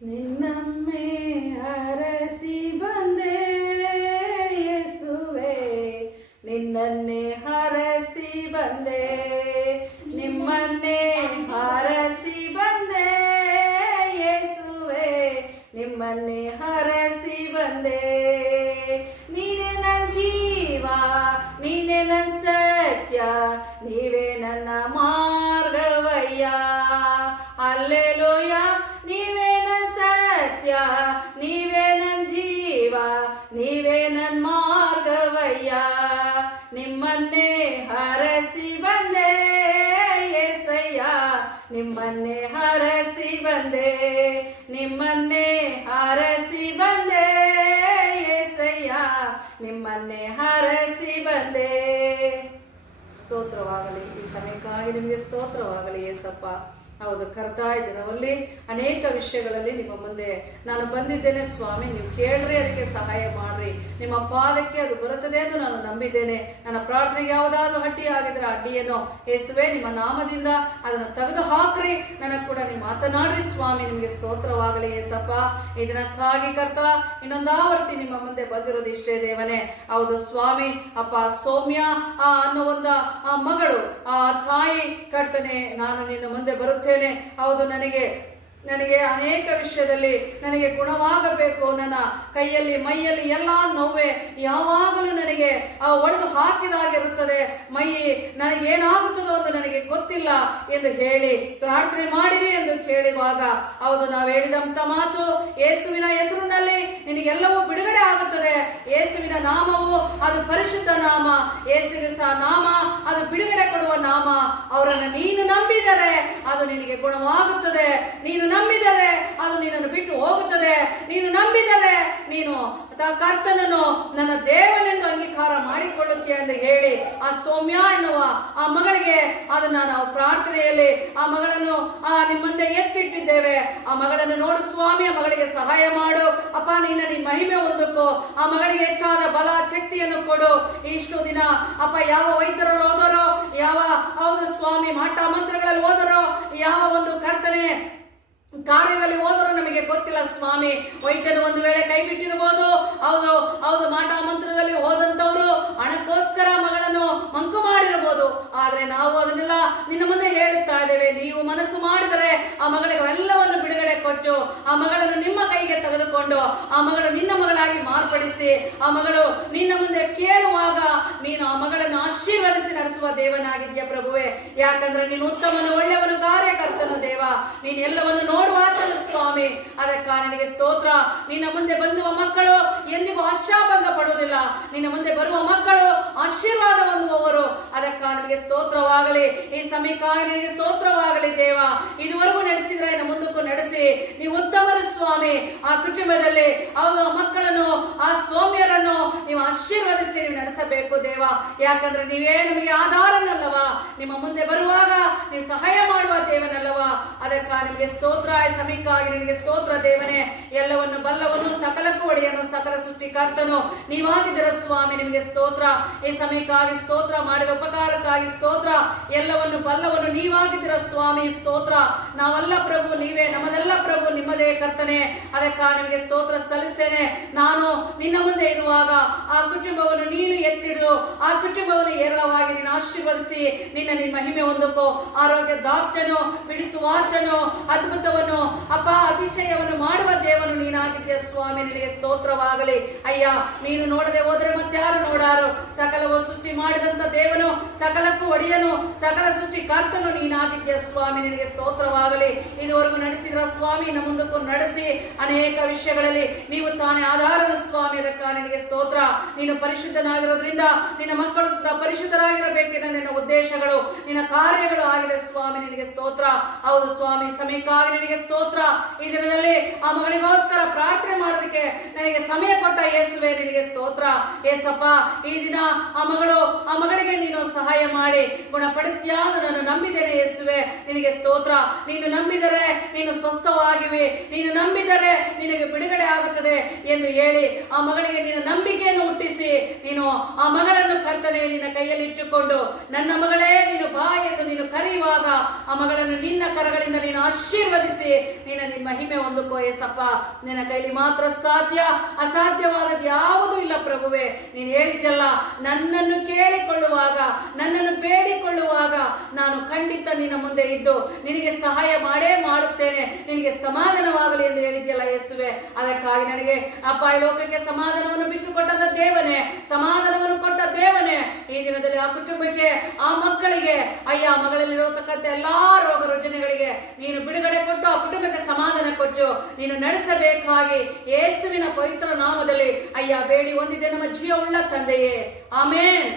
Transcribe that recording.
ನಿನ್ನಮ್ಮೆ ಹರಸಿ ಬಂದೆ ಯೇಸುವೆ, ನಿನ್ನನ್ನೇ ಹರಸಿ ಬಂದೆ, ನಿಮ್ಮನ್ನೇ ಹರಸಿ ಬಂದೆ ಯೇಸುವೆ, ನಿಮ್ಮನ್ನೇ ಹರಸಿ ಬಂದೆ. ನೀನೇ ನನ್ನ ಜೀವ, ನೀನೇ ನನ್ನ ಸತ್ಯ, ನೀವೇ ನನ್ನ ಮಾರ್ಗವಯ್ಯ. ಹಲ್ಲೆಲೂಯಾ, ನೀವೇ ನನ್ನ ಸತ್ಯ, ನೀವೇ ನನ್ನ ಜೀವ, ನೀವೇ ನನ್ನ ಮಾರ್ಗವಯ್ಯ. ನಿಮ್ಮನ್ನೇ ಹರಸಿ ಬಂದೆ యేసయ్య, ನಿಮ್ಮನ್ನೇ ಹರಸಿ ಬಂದೆ, ನಿಮ್ಮನ್ನೇ ಹರಸಿ ಬಂದೆ యేసయ్య, ನಿಮ್ಮನ್ನೇ ಹರಸಿ ಬಂದೆ. ಸ್ತೋತ್ರವಾಗಲಿ, ಈ ಸಮಯಕ್ಕಾಗಿ ನಿಮಗೆ ಸ್ತೋತ್ರವಾಗಲಿ ಯೇಸಪ್ಪ. ಹೌದು ಕರ್ತಾ ಈ ದಿನದಲ್ಲಿ ಅನೇಕ ವಿಷಯಗಳಲ್ಲಿ ನಿಮ್ಮ ಮುಂದೆ ನಾನು ಬಂದಿದ್ದೇನೆ ಸ್ವಾಮಿ. ನೀವು ಕೇಳ್ರಿ, ಅದಕ್ಕೆ ಸಹಾಯ ಮಾಡ್ರಿ. ನಿಮ್ಮ ಪಾದಕ್ಕೆ ಅದು ಬರುತ್ತದೆ ಎಂದು ನಾನು ನಂಬಿದ್ದೇನೆ. ನನ್ನ ಪ್ರಾರ್ಥನೆಗೆ ಯಾವುದಾದ್ರೂ ಅಡ್ಡಿ ಆಗಿದ್ರೆ ಅಡ್ಡಿಯನ್ನು ಯೇಸುವೆ ನಿಮ್ಮ ನಾಮದಿಂದ ಅದನ್ನು ತೆಗೆದು ಹಾಕ್ರಿ. ನನಗೆ ಕೂಡ ನೀವು ಮಾತನಾಡ್ರಿ ಸ್ವಾಮಿ. ನಿಮಗೆ ಸ್ತೋತ್ರವಾಗಲಿ ಯೇಸಪ್ಪ. ಈ ದಿನಕ್ಕಾಗಿ ಕರ್ತ ಇನ್ನೊಂದಾವರ್ತಿ ನಿಮ್ಮ ಮುಂದೆ ಬಂದಿರೋದು ಇಷ್ಟೇ ದೇವನೇ. ಹೌದು ಸ್ವಾಮಿ ಅಪ್ಪ, ಸೌಮ್ಯ ಅನ್ನೋ ಒಂದು ಆ ಮಗಳು, ಆ ತಾಯಿ ಕರ್ತನೆ, ನಾನು ನಿನ್ನ ಮುಂದೆ ಬರುತ್ತೇನೆ. ಹೌದು, ನನಗೆ ಅನೇಕ ವಿಷಯದಲ್ಲಿ ನನಗೆ ಗುಣವಾಗಬೇಕು. ನನ್ನ ಕೈಯಲ್ಲಿ ಮೈಯಲ್ಲಿ ಎಲ್ಲ ನೋವೇ ಯಾವಾಗಲೂ ನನಗೆ ಒಡೆದು ಹಾಕಿದಾಗಿರುತ್ತದೆ. ಮೈ ನನಗೇನಾಗುತ್ತದೋ ಎಂದು ನನಗೆ ಗೊತ್ತಿಲ್ಲ ಎಂದು ಹೇಳಿ ಪ್ರಾರ್ಥನೆ ಮಾಡಿರಿ ಎಂದು ಕೇಳುವಾಗ, ಹೌದು ನಾವು ಹೇಳಿದಂಥ ಮಾತು, ಯೇಸುವಿನ ಹೆಸರಿನಲ್ಲಿ ನಿನಗೆಲ್ಲವೂ ಬಿಡುಗಡೆ ಆಗುತ್ತದೆ. ಯೇಸುವಿನ ನಾಮವು ಅದು ಪರಿಶುದ್ಧ ನಾಮ. ಯೇಸುವಿನ ನಾಮ ಅದು ಬಿಡುಗಡೆ ಕೊಡುವ ನಾಮ. ಅವರನ್ನು ನೀನು ನಂಬಿದರೆ ಅದು ನಿನಗೆ ಗುಣವಾಗುತ್ತದೆ. ನೀನು ನಂಬಿದರೆ ಅದು ನಿನ್ನನ್ನು ಬಿಟ್ಟು ಹೋಗುತ್ತದೆ. ನೀನು ನಂಬಿದರೆ ನೀನು ಕರ್ತನನ್ನು ನನ್ನ ದೇವನೆಂದು ಅಂಗೀಕಾರ ಮಾಡಿಕೊಳ್ಳುತ್ತೀಯ ಎಂದು ಹೇಳಿ ಆ ಸೌಮ್ಯ ಎನ್ನುವ ಆ ಮಗಳಿಗೆ ಅದನ್ನ ನಾವು ಪ್ರಾರ್ಥನೆಯಲ್ಲಿ ಆ ಮಗಳನ್ನು ನಿಮ್ಮ ಮುಂದೆ ಎತ್ತಿಟ್ಟಿದ್ದೇವೆ. ಆ ಮಗಳನ್ನು ನೋಡು ಸ್ವಾಮಿ, ಆ ಮಗಳಿಗೆ ಸಹಾಯ ಮಾಡು ಅಪ್ಪ. ನಿನ್ನ ಮಹಿಮೆ ಹೊಂದಕ್ಕೋ, ಆ ಮಗಳಿಗೆ ಹೆಚ್ಚಾದ ಬಲ ಶಕ್ತಿಯನ್ನು ಕೊಡು. ಇಷ್ಟು ದಿನ ಅಪ್ಪ ಯಾವ ವೈದ್ಯರಲ್ಲಿ ಹೋದರೋ, ಯಾವ ಹೌದು ಸ್ವಾಮಿ ಮಾಟ ಮಂತ್ರಗಳಲ್ಲಿ ಹೋದರೋ, ಯಾವ ಒಂದು ಕರ್ತನೆ ಕಾರ್ಯದಲ್ಲಿ ಹೋದರೂ ನಮಗೆ ಗೊತ್ತಿಲ್ಲ ಸ್ವಾಮಿ. ವೈದ್ಯನು ಒಂದು ವೇಳೆ ಕೈ ಬಿಟ್ಟಿರಬಹುದು. ಹೌದು ಮಾಟ ಮಂತ್ರದಲ್ಲಿ ಹೋದಂತವ್ರು ಹಣಕ್ಕೋಸ್ಕರ ಮಗಳನ್ನು ಮಂಕು ಮಾಡಿರಬಹುದು. ಆದ್ರೆ ನಾವು ಅದನ್ನೆಲ್ಲ ನಿನ್ನ ಮುಂದೆ ಹೇಳುತ್ತಾ ಇದ್ದೇವೆ. ನೀವು ಮನಸ್ಸು ಮಾಡಿದರೆ ಆ ಮಗಳಿಗೆ ಎಲ್ಲವನ್ನು ಬಿಡುಗಡೆ ಕೊಟ್ಟು ಆ ಮಗಳನ್ನು ನಿಮ್ಮ ಕೈಗೆ ತೆಗೆದುಕೊಂಡು ಆ ಮಗಳು ನಿನ್ನ ಮಗಳಾಗಿ ಮಾರ್ಪಡಿಸಿ ಆ ಮಗಳು ನಿನ್ನ ಮುಂದೆ ಕೇಳುವಾಗ ನೀನು ಆ ಮಗಳನ್ನು ಆಶೀರ್ವದಿಸಿ ನಡೆಸುವ ದೇವನಾಗಿದ್ಯಾ ಪ್ರಭುವೆ. ಯಾಕಂದ್ರೆ ನೀನು ಉತ್ತಮನು, ಒಳ್ಳೆಯವನು, ಕಾರ್ಯಕರ್ತನು ದೇವ. ನೀನು ಎಲ್ಲವನ್ನು ನೋಡುವಾತನು ಸ್ವಾಮಿ. ಅದಕ್ಕಾಗಿ ನಿನಗೆ ಸ್ತೋತ್ರ. ನಿನ್ನ ಮುಂದೆ ಬಂದುವ ಮಕ್ಕಳು ಎಂದಿಗೂ ಆಶಾಭಂಗ ಪಡುವುದಿಲ್ಲ. ನಿನ್ನ ಮುಂದೆ ಬರುವ ಮಕ್ಕಳು ಆಶೀರ್ವಾದ ಹೊಂದುವವರು. ಅದಕ್ಕಾಗಿ ನಿನಗೆ ಸ್ತೋತ್ರವಾಗಲಿ. ಈ ಸಮಯಕ್ಕಾಗಿ ನಿನಗೆ ಸ್ತೋತ್ರವಾಗಲಿ ದೇವ. ಇದುವರೆಗೂ ನಡೆಸಿದ್ರೆ ಇನ್ನು ಮುಂದಕ್ಕೂ ನಡೆಸಿ. ನೀವು ಉತ್ತಮರು ಸ್ವಾಮಿ. ಆ ಕುಟುಂಬದಲ್ಲಿ ಹೌದು ಆ ಮಕ್ಕಳನ್ನು, ಆ ಸೌಮ್ಯರನ್ನು ನೀವು ಆಶೀರ್ವದಿಸಿ ನೀವು ನಡೆಸಬೇಕು ದೇವ. ಯಾಕಂದ್ರೆ ನೀವೇ ನಮಗೆ ಆಧಾರನಲ್ಲವಾ, ನಿಮ್ಮ ಮುಂದೆ ಬರುವಾಗ ನೀವು ಸಹಾಯ ಮಾಡುವ ದೇವನಲ್ಲವಾ. ಅದಕ್ಕಾಗಿ ನಿಮಗೆ ಸ್ತೋತ್ರ. ಈ ಸಮಯಕ್ಕಾಗಿ ನಿನಗೆ ಸ್ತೋತ್ರ ದೇವನೇ. ಎಲ್ಲವನ್ನು ಬಲ್ಲವನು, ಸಕಲಕ್ಕೂ ಒಡೆಯನು, ಸಕಲ ಸೃಷ್ಟಿಕರ್ತನು ನೀವಾಗಿದ್ದೀರ ಸ್ವಾಮಿ. ನಿಮಗೆ ಸ್ತೋತ್ರ. ಈ ಸಮಯಕ್ಕಾಗಿ ಸ್ತೋತ್ರ. ಮಾಡಿದ ಉಪಕಾರಕ್ಕಾಗಿ ಸ್ತೋತ್ರ. ಎಲ್ಲವನ್ನು ಬಲ್ಲವನು ನೀವಾಗಿದ್ದೀರ ಸ್ವಾಮಿ. ಸ್ತೋತ್ರ. ನಾವಲ್ಲ ಪ್ರಭು, ನೀವೇ. ನಮ್ಮದೆಲ್ಲ ಪ್ರಭು ನಿಮ್ಮದೇ ಕರ್ತನೆ. ಅದಕ್ಕಾಗಿ ನಿಮಗೆ ಸ್ತೋತ್ರ ಸಲ್ಲಿಸ್ತೇನೆ. ನಾನು ನಿನ್ನ ಮುಂದೆ ಇರುವಾಗ ಆ ಕುಟುಂಬವನ್ನು ನೀನು ಎತ್ತಿಡು. ಆ ಕುಟುಂಬವನ್ನು ಏರಳವಾಗಿ ನೀನು ಆಶೀರ್ವದಿಸಿ ನಿನ್ನ ಮಹಿಮೆ ಹೊಂದಕೋ. ಆರೋಗ್ಯ ದಾಪ್ತನು, ಬಿಡಿಸುವಾತನು, ಅದ್ಭುತವನ್ನು ಅಪ್ಪ ಅತಿಶಯವನ್ನು ಮಾಡುವ ದೇವನು ನೀನಾಗಿದ್ದೆ ಸ್ವಾಮಿ. ನಿನಗೆ ಸ್ತೋತ್ರವಾಗಲಿ ಅಯ್ಯ. ನೀನು ನೋಡದೆ ಹೋದರೆ ಮತ್ತಾರು ನೋಡಾರು. ಸಕಲವು ಸೃಷ್ಟಿ ಮಾಡಿದಂತ ದೇವನು, ಸಕಲಕ್ಕೂ ಒಡೆಯನು, ಸಕಲ ಸೃಷ್ಟಿ ಕರ್ತನು ನೀನಾಗಿದ್ದೆ ಸ್ವಾಮಿ. ನಿನಗೆ ಸ್ತೋತ್ರವಾಗಲಿ. ಇದುವರೆಗೂ ನಡೆಸಿದ್ರ ಸ್ವಾಮಿ, ಇನ್ನು ಮುಂದಕ್ಕೂ ನಡೆಸಿ. ಅನೇಕ ವಿಷಯಗಳಲ್ಲಿ ನೀವು ತಾನೇ ಆಧಾರನು ಸ್ವಾಮಿ. ಅದಕ್ಕಾಗಿ ನಿನಗೆ ಸ್ತೋತ್ರ. ನೀನು ಪರಿಶುದ್ಧನಾಗಿರೋದ್ರಿಂದ ನಿನ್ನ ಮಕ್ಕಳು ಸುಧಾ ಪರಿಶುದ್ಧರಾಗಿರಬೇಕೆಂದು ನಿನ್ನ ಉದ್ದೇಶಗಳು, ನಿನ್ನ ಕಾರ್ಯಗಳು ಆಗಿದೆ ಸ್ವಾಮಿ. ನಿನಗೆ ಸ್ತೋತ್ರ. ಹೌದು ಸ್ವಾಮಿ, ಸಮಯಕ್ಕಾಗಿ ನಿನಗೆ ಸ್ತೋತ್ರ. ಈ ದಿನದಲ್ಲಿ ಆ ಮಗಳಿಗೋಸ್ಕರ ಪ್ರಾರ್ಥನೆ ಮಾಡೋದಕ್ಕೆ ನನಗೆ ಸಮಯ ಕೊಟ್ಟ ಯೇಸುವೆ, ನಿನಗೆ ಸ್ತೋತ್ರ. ಯೇಸಪ್ಪ, ಈ ದಿನ ಆ ಮಗಳಿಗೆ ನೀನು ಸಹಾಯ ಮಾಡಿ ಗುಣಪಡಿಸ್ತೀಯಾ ಎಂದು ನಾನು ನಂಬಿದ್ದೇನೆ ಯೇಸುವೆ. ನಿನಗೆ ಸ್ತೋತ್ರ. ನೀನು ನಂಬಿದರೆ ನೀನು ಸ್ವಸ್ಥವಾಗಿವೆ, ನೀನು ನಂಬಿದರೆ ನಿನಗೆ ಬಿಡುಗಡೆ ಆಗುತ್ತದೆ ಎಂದು ಹೇಳಿ ಆ ಮಗಳಿಗೆ ನೀನು ನಂಬಿಕೆಯನ್ನು ಹುಟ್ಟಿಸಿ ನೀನು ಆ ಮಗಳನ್ನು ಕರ್ತನೆ ನಿನ್ನ ಕೈಯಲ್ಲಿ ಇಟ್ಟುಕೊಂಡು ನನ್ನ ಮಗಳೇ ನೀನು ಬಾ ಎಂದು ನೀನು ಕರೆಯುವಾಗ ಆ ಮಗಳನ್ನು ನಿನ್ನ ಕರಗಳಿಂದ ನೀನು ಆಶೀರ್ವದಿಸಿ ನಿನ್ನ ಮಹಿಮೆ ಹೊಂದಿಕೋ ಏಸಪ್ಪ. ನಿನ್ನ ಕೈಲಿ ಮಾತ್ರ ಸಾಧ್ಯ, ಅಸಾಧ್ಯವಾದದ್ದು ಯಾವುದೂ ಇಲ್ಲ ಪ್ರಭುವೆ. ನೀನು ಹೇಳಿದ್ದಲ್ಲ, ನನ್ನನ್ನು ಕೇಳಿಕೊಳ್ಳುವಾಗ, ನನ್ನನ್ನು ಬೇಡಿಕೊಳ್ಳುವಾಗ ನಾನು ಖಂಡಿತ ನಿನ್ನ ಮುಂದೆ ಇದ್ದು ನಿನಗೆ ಸಹಾಯ ಮಾಡೇ ಮಾಡುತ್ತೇನೆ, ನಿನಗೆ ಸಮಾಧಾನವಾಗಲಿ ಎಂದು ಹೇಳಿದ್ಯಲ್ಲ ಯೇಸುವೆ. ಅದಕ್ಕಾಗಿ ನನಗೆ ಅಪ್ಪ ಈ ಲೋಕಕ್ಕೆ ಸಮಾಧಾನವನ್ನು ಬಿಟ್ಟುಕೊಟ್ಟದ ದೇವನೇ, ಸಮಾಧಾನವನ್ನು ಕೊಟ್ಟ ದೇವನೇ, ಈ ದಿನದಲ್ಲಿ ಆ ಕುಟುಂಬಕ್ಕೆ, ಆ ಮಕ್ಕಳಿಗೆ, ಅಯ್ಯ ಮಗಳಲ್ಲಿರತಕ್ಕಂಥ ಎಲ್ಲಾ ರೋಗ ರುಜಿನಗಳಿಗೆ ನೀನು ಬಿಡುಗಡೆ ಕೊಟ್ಟು ಆ ಕುಟುಂಬಕ್ಕೆ ಸಮಾಧಾನ ಕೊಟ್ಟು ನೀನು ನಡೆಸಬೇಕಾಗಿ ಯೇಸುವಿನ ಪವಿತ್ರ ನಾಮದಲ್ಲಿ ಅಯ್ಯ ಬೇಡಿ ಹೊಂದಿದೆ ನಮ್ಮ ಜೀವವುಳ್ಳ ತಂದೆಯೇ, ಆಮೇನ್.